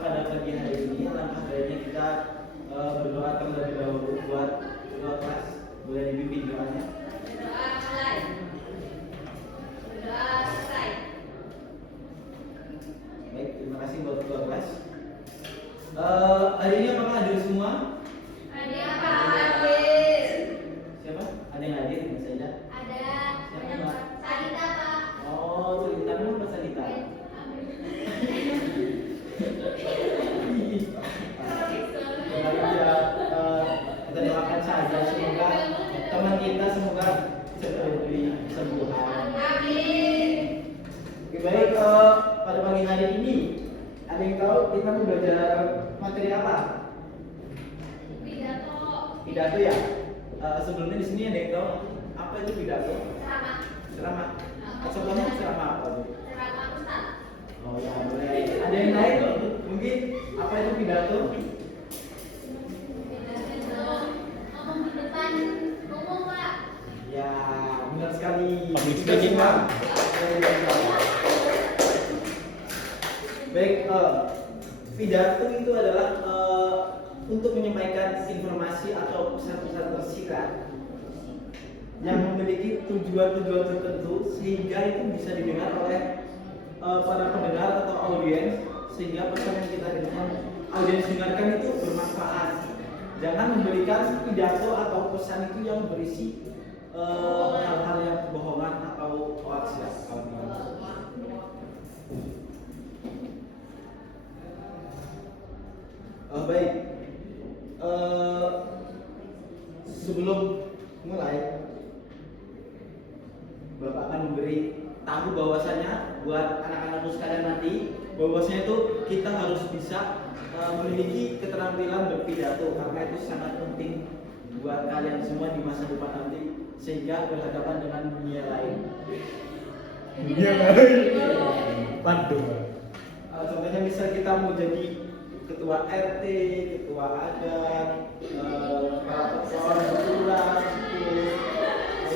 pada pagi hari ini, alangkah baiknya kita berdoa terlebih dahulu buat ketua kelas. Boleh dibimbing doanya? Berdoa mulai. Berdoa selesai. Baik, terima kasih buat ketua kelas. Hari ini apakah hadir semua? Ada Pak hadir. Siapa? Ada yang hadir? Mas Aida? Ada. Siapa, Pak? Salita Pak. Oh, Salita. Kenapa Salita? Kita doakan saja semoga teman kita semoga diberi kesembuhan. Amin. Oke, baik, pada pagi hari ini ada yang tahu kita mau belajar materi apa? Pidato. Pidato ya. Sebelumnya di sini ada yang tahu apa itu pidato? Ceramah. Ceramah. Contohnya ceramah apa? Ceramah Ustaz. Oh ya, boleh. Ada yang lain? Mungkin apa itu pidato? Pidato ngomong di depan umum Pak. Ya, benar sekali. Public speaking, Pak. Baik, pidato itu adalah untuk menyampaikan informasi atau pesan-pesan tersirat yang memiliki tujuan-tujuan tertentu sehingga itu bisa didengar oleh para pendengar atau audiens, sehingga pesan yang kita dengarkan, audiens dengarkan itu bermanfaat. Jangan memberikan pidato atau pesan itu yang berisi hal-hal yang kebohongan atau hoax ya. Baik, sebelum mulai, Bapak akan memberi tahu bahwasanya buat anak-anakku sekalian nanti, bahwasanya itu kita harus bisa memiliki keterampilan berpidato karena itu sangat penting buat kalian semua di masa depan nanti sehingga berhadapan dengan dunia lain. Dunia lain. Waduh. Contohnya misal kita mau jadi ketua RT, ketua adat, kepala pekon, lurah,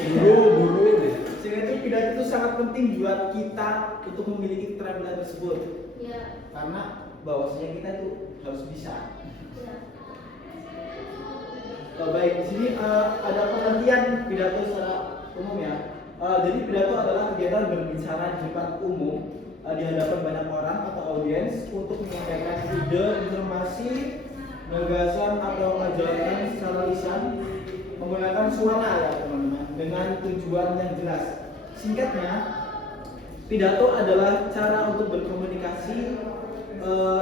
Guru. sehingga itu pidato itu sangat penting buat kita untuk memiliki keterampilan tersebut. Iya. Karena bahwasanya kita itu harus bisa. Iya. Baik, di sini ada pengertian pidato secara umum ya. Jadi pidato adalah kegiatan berbicara di depan umum di hadapan banyak orang atau audiens untuk menyampaikan ide, informasi, gagasan atau ajaran secara lisan menggunakan suara ya teman-teman dengan tujuan yang jelas. Singkatnya, pidato adalah cara untuk berkomunikasi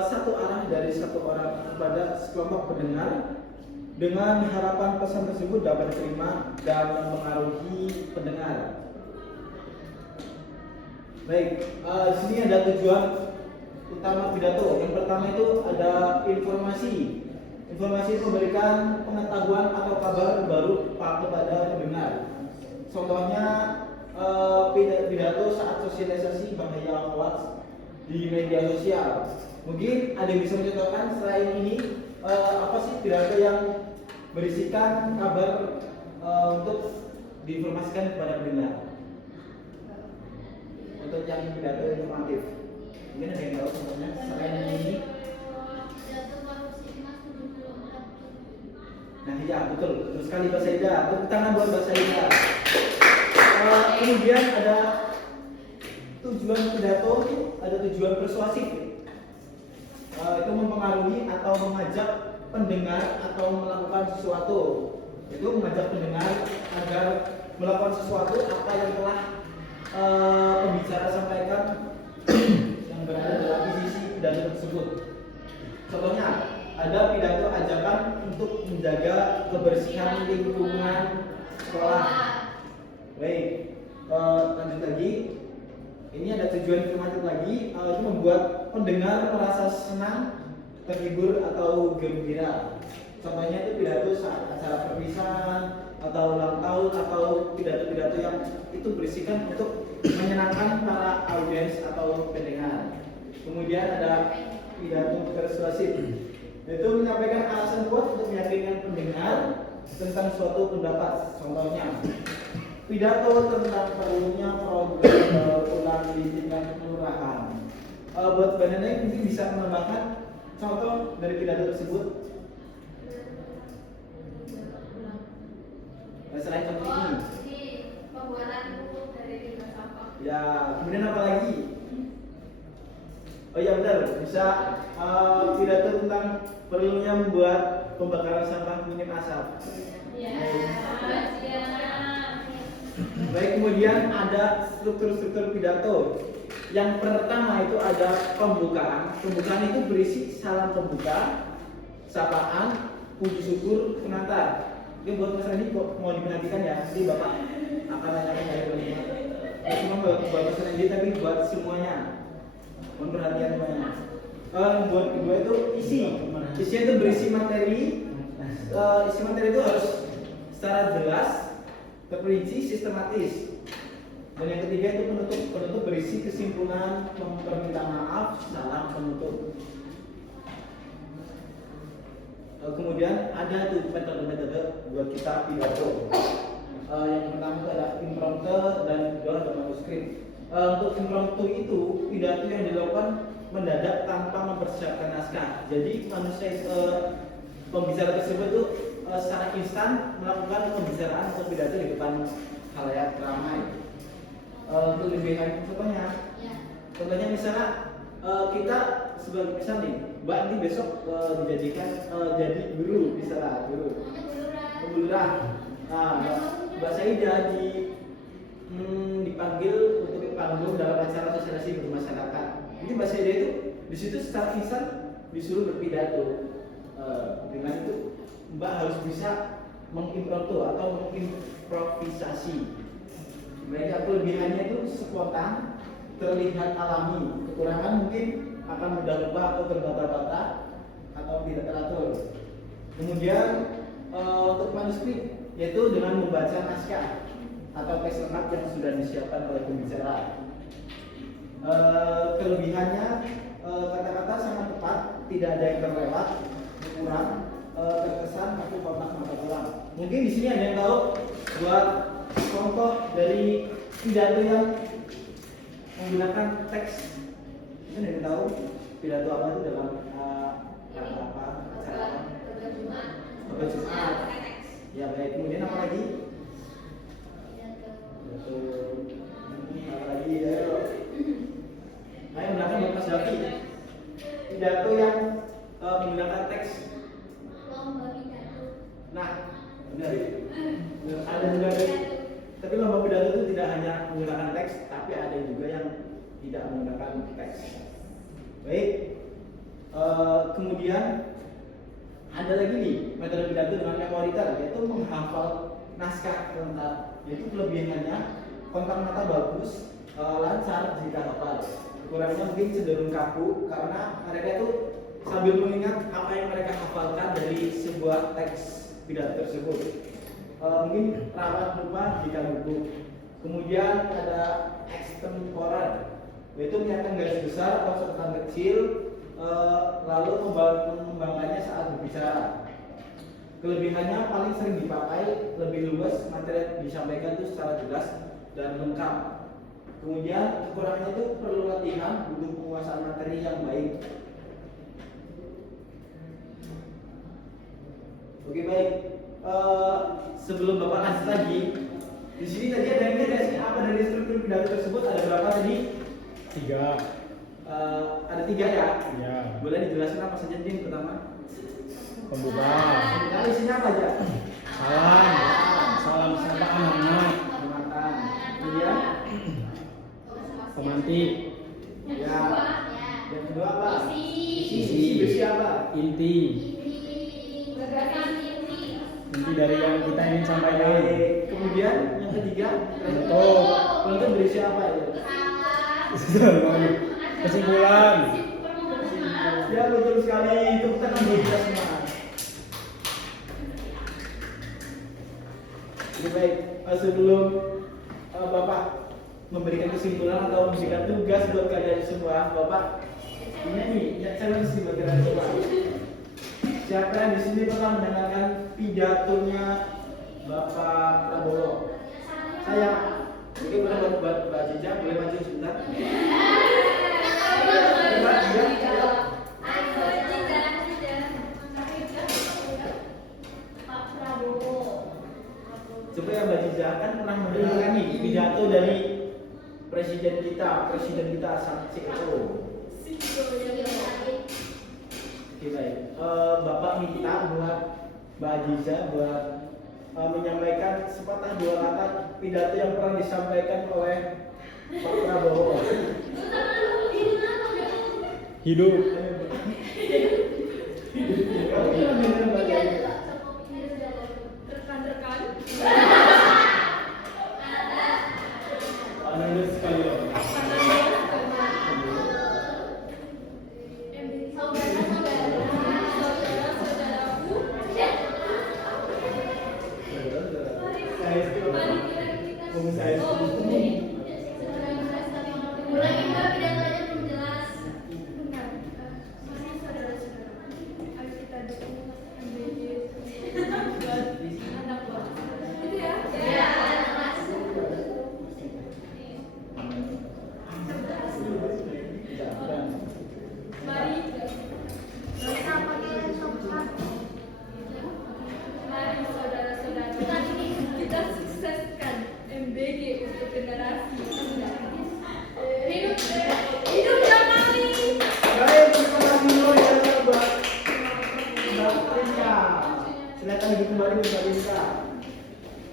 satu arah dari satu orang kepada sekelompok pendengar dengan harapan pesan tersebut dapat diterima dan mempengaruhi pendengar. Baik, di sini ada tujuan utama pidato. Yang pertama itu ada informasi. Informasi itu memberikan pengetahuan atau kabar baru kepada pendengar. Contohnya pidato saat sosialisasi bahaya hoax di media sosial. Mungkin ada yang bisa mencontohkan selain ini apa sih pidato yang berisikan kabar untuk diinformasikan kepada pendengar? Untuk yang pidato informatif, mungkin ada yang tahu contohnya selain ini? Pidato korupsi Mas 74. Nah iya betul sekali Mbak Saida. Tepuk tangan buat Mbak Saida. Kemudian ada tujuan pidato itu ada tujuan persuasif. Itu mempengaruhi atau mengajak pendengar atau melakukan sesuatu. Itu mengajak pendengar agar melakukan sesuatu apa yang telah pembicara sampaikan yang berada dalam isi pidato tersebut. Contohnya ada pidato ajakan untuk menjaga kebersihan lingkungan sekolah. Baik, lanjut lagi. Ini ada tujuan informatif lagi, itu membuat pendengar merasa senang, terhibur atau gembira. Contohnya itu pidato saat acara perpisahan atau ulang tahun atau pidato-pidato yang itu berisikan untuk menyenangkan para audiens atau pendengar. Kemudian ada pidato persuasif, yaitu menyampaikan alasan kuat untuk meyakinkan pendengar tentang suatu pendapat. Contohnya pidato tentang perlunya program ulang di tingkat kelurahan. Buat Mbak Neneng mungkin bisa menambahkan contoh dari pidato tersebut. Selain contoh ini. Ini pembuatanku dari limbah sampah. Ya, kemudian apa lagi? Oh iya benar, bisa pidato tentang perlunya membuat pembakaran sampah minim asap. Ya. Baik, kemudian ada struktur-struktur pidato. Yang pertama itu ada pembukaan. Pembukaan itu berisi salam pembuka, sapaan, puji syukur, pengantar. Ini buat Mas Randy kok mau diperhatikan ya, nanti Bapak akan nanyakan dari teman-teman. Cuma buat Mas Randy tapi buat semuanya. Mohon perhatian semuanya. Buat kedua itu isi. Isinya itu berisi materi. Isi materi itu harus secara jelas, terperinci, sistematis. Dan yang ketiga itu penutup berisi kesimpulan, permintaan maaf, salam penutup. Kemudian ada tuh metode-metode buat kita pidato. Yang pertama itu ada impromptu dan kedua ada manuskrip. Untuk impromptu itu pidato yang dilakukan mendadak tanpa mempersiapkan naskah. Jadi pembicara tersebut tuh secara instan melakukan pembicaraan atau pidato di depan khalayak ramai. Untuk lebih contohnya, contohnya misalnya kita sebagai misal nih, Mbak nanti besok dijadikan jadi guru, misalnya guru, lurah. Nah, Mbak Saida dipanggil untuk panggung dalam acara sosialisasi bermasyarakat. Jadi Mbak Saida itu di situ secara instan disuruh berpidato. Dengan itu Mbak harus bisa mengimpromptu atau mengimprovisasi. Mereka kelebihannya itu spontan, terlihat alami. Kekurangan mungkin akan mudah lupa atau terbata-bata atau tidak teratur. Kemudian untuk manuskrip yaitu dengan membaca naskah atau teks lengkap yang sudah disiapkan oleh pembicara. Kelebihannya kata-kata sangat tepat, tidak ada yang terlewat, kurang, terkesan atau kontak mata kurang. Mungkin di sini ada yang tahu buat contoh dari pidato yang menggunakan teks. Ini ada yang tahu pidato apa itu dalam kata apa? Acara apa? Khotbah Jumat. Ya baik. Kemudian apa lagi? Pidato. Apa lagi? Ayo. Ayo menggunakan Bapak Syafi. Pidato yang menggunakan teks. Lomba pidato. Nah, benar. Ada juga tapi lomba pidato itu tidak hanya menggunakan teks, tapi ada juga yang tidak menggunakan teks. Baik. Kemudian ada lagi nih metode pidato dengan memoriter, yaitu menghafal naskah lengkap. Yaitu kelebihannya kontak mata bagus, lancar jika hafal. Kekurangannya mungkin cenderung kaku karena mereka itu sambil mengingat apa yang mereka hafalkan dari sebuah teks pidato tersebut. Mungkin rawan lupa jika gugup. Kemudian ada extemporer, yaitu menyiapkan garis besar atau catatan kecil, lalu mengembangkannya saat berbicara. Kelebihannya paling sering dipakai, lebih luas, materi disampaikan itu secara jelas dan lengkap. Kemudian kekurangannya itu perlu latihan, butuh penguasaan materi yang baik. Oke baik. Sebelum Bapak lanjut lagi, di sini tadi ada yang lihat sih apa dari struktur pidato tersebut ada berapa tadi? 3. Ada 3 ya? Ya. Boleh dijelaskan apa saja nih pertama? Pembuka. Nah, isinya apa aja? Salam sapaan hangat. Penguatan. Kemudian? Pemantik. Ya. Yang kedua apa? Isi. Isi apa? Inti. Inti dari yang kita ingin sampaikan. Kemudian yang ketiga? Penutup berisi apa ya? Kesimpulan. Ya betul sekali, itu kita kan kita semua. Jadi baik, sebelum Bapak memberikan kesimpulan atau memberikan tugas buat kalian semua, Bapak ini nih, ya challenge nih buat kalian semua. Siapa yang di sini pernah mendengarkan pidatonya Bapak Prabowo? Saya. Oke, boleh buat Mbak Cica, boleh maju sebentar. Mbak, Coba ya Mbak Jiza, kan pernah mendengarkan nih pidato dari presiden kita sang CEO. Oke baik, Bapak minta buat Mbak Jiza buat menyampaikan sepatah dua kata pidato yang pernah disampaikan oleh Pak Prabowo. Hidup. Kamu gimana dengan Mbak Jiza? Rekan-rekan. Anda sekalian. Mari saudara-saudara, kita sukseskan MBG untuk generasi muda. Hidup Jokowi. Baik, terima kasih luar biasa buat Mbak Rinka. Silakan duduk kembali Mbak Rinka.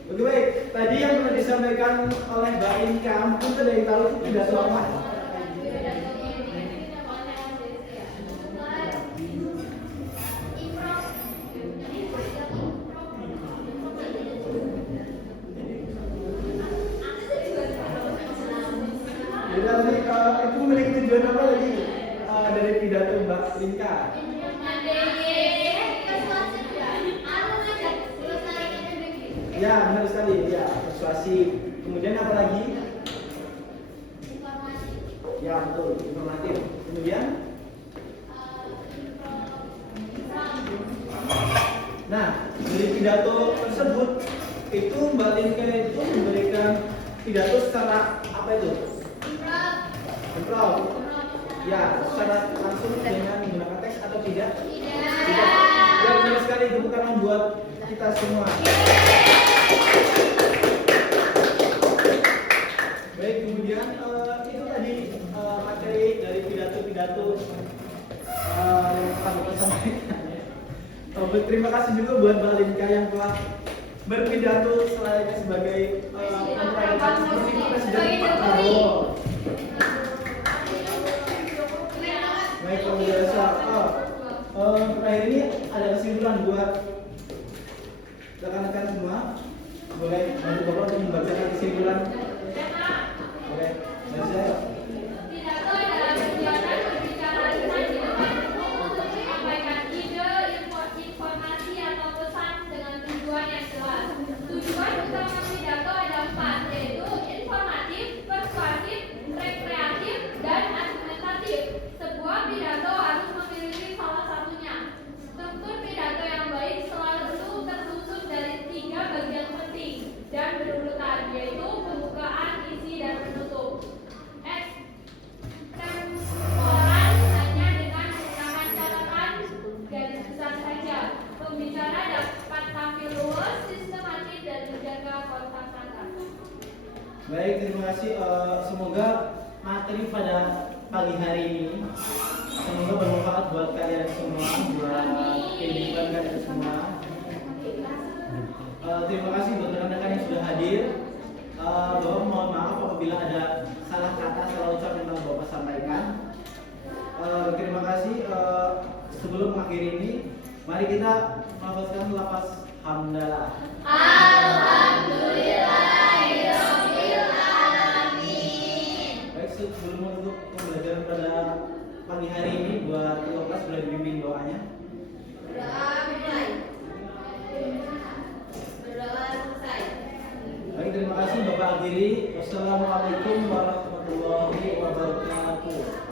Oke baik, tadi yang pernah disampaikan oleh Mbak Rinka, mungkin ada yang tahu itu pidato apa? Jadi tadi itu memiliki tujuan apa tadi dari pidato Mbak Rinka? Ya, benar sekali. Ya, persuasi. Kemudian apa lagi? Ya, betul. Informatif. Kemudian? Nah, dari pidato tersebut itu Mbak Rinka itu memberikan pidato secara apa itu? Improv. Ya, secara langsung dengan menggunakan teks atau tidak? Tidak. Ya, benar sekali. Tepuk tangan buat kita semua. Baik, kemudian itu tadi materi dari pidato-pidato yang telah Bapak sampaikan. Terima kasih juga buat Mbak Rinka yang telah berpidato selayaknya sebagai Presiden Pak Prabowo. Baik, kalau biasa. Terakhir ini ada kesimpulan buat rekan-rekan semua. Boleh bantu Bapak untuk membacakan kesimpulan. Oke, dari saya. Pidato adalah kegiatan berbicara untuk menyampaikan ide, informasi atau pesan dengan tujuan yang jelas. Tujuan utama pidato ada 4, yaitu informatif, persuasif, rekreatif, dan argumentatif. Sebuah pidato harus memiliki salah satunya. Struktur pidato yang baik selalu tersusun dari 3 bagian penting dan berurutan, yaitu pembukaan, isi, dan penutup. Ekstemporan hanya dengan menggunakan catatan garis besar saja. Pembicara dapat tampil luas, sistematis, dan menjaga kontak kata. Baik, terima kasih. Semoga materi pada pagi hari ini semoga bermanfaat buat kalian semua, buat kehidupan kalian semua. Terima kasih buat rekan-rekan yang sudah hadir. Bapak mohon maaf apabila ada salah kata, salah ucap yang telah Bapak sampaikan. Terima kasih. Sebelum mengakhiri ini, mari kita melafazkan lafaz hamdalah. Baik, sebelum menutup pembelajaran pada pagi hari ini, buat kelas boleh dibimbing doanya. Baik, terima kasih Bapak akhiri. Wassalamualaikum warahmatullahi wabarakatuh.